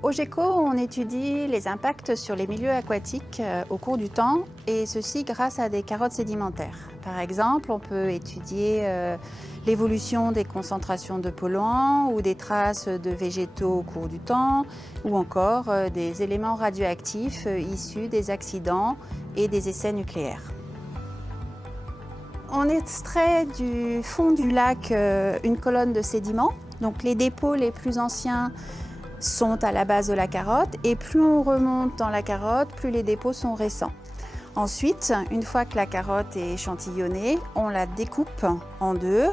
Au GECO, on étudie les impacts sur les milieux aquatiques au cours du temps, et ceci grâce à des carottes sédimentaires. Par exemple, on peut étudier l'évolution des concentrations de polluants ou des traces de végétaux au cours du temps, ou encore des éléments radioactifs issus des accidents et des essais nucléaires. On extrait du fond du lac une colonne de sédiments. Donc les dépôts les plus anciens sont à la base de la carotte, et plus on remonte dans la carotte, plus les dépôts sont récents. Ensuite, une fois que la carotte est échantillonnée, on la découpe en deux,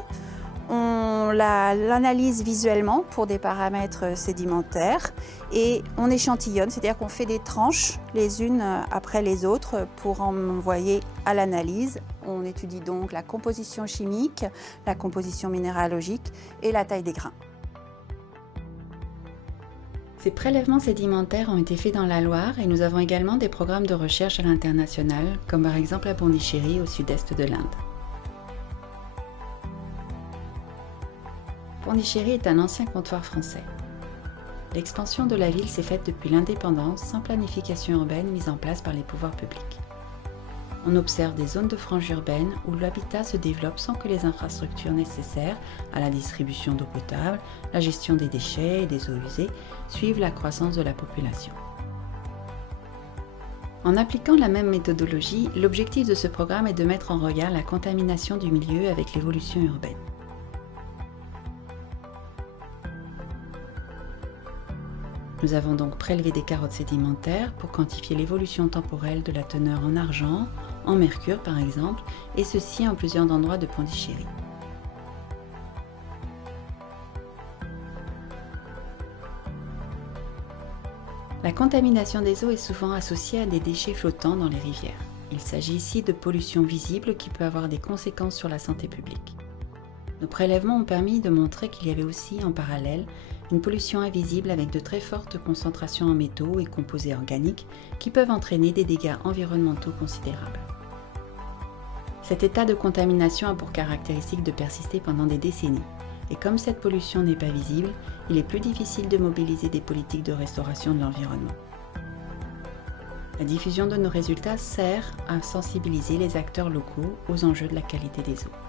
on l'analyse visuellement pour des paramètres sédimentaires et on échantillonne, c'est-à-dire qu'on fait des tranches les unes après les autres pour envoyer à l'analyse. On étudie donc la composition chimique, la composition minéralogique et la taille des grains. Ces prélèvements sédimentaires ont été faits dans la Loire, et nous avons également des programmes de recherche à l'international, comme par exemple à Pondichéry au sud-est de l'Inde. Pondichéry est un ancien comptoir français. L'expansion de la ville s'est faite depuis l'indépendance sans planification urbaine mise en place par les pouvoirs publics. On observe des zones de franges urbaines où l'habitat se développe sans que les infrastructures nécessaires à la distribution d'eau potable, la gestion des déchets et des eaux usées suivent la croissance de la population. En appliquant la même méthodologie, l'objectif de ce programme est de mettre en regard la contamination du milieu avec l'évolution urbaine. Nous avons donc prélevé des carottes sédimentaires pour quantifier l'évolution temporelle de la teneur en argent, en mercure par exemple, et ceci en plusieurs endroits de Pondichéry. La contamination des eaux est souvent associée à des déchets flottants dans les rivières. Il s'agit ici de pollution visible qui peut avoir des conséquences sur la santé publique. Nos prélèvements ont permis de montrer qu'il y avait aussi en parallèle une pollution invisible avec de très fortes concentrations en métaux et composés organiques qui peuvent entraîner des dégâts environnementaux considérables. Cet état de contamination a pour caractéristique de persister pendant des décennies, et comme cette pollution n'est pas visible, il est plus difficile de mobiliser des politiques de restauration de l'environnement. La diffusion de nos résultats sert à sensibiliser les acteurs locaux aux enjeux de la qualité des eaux.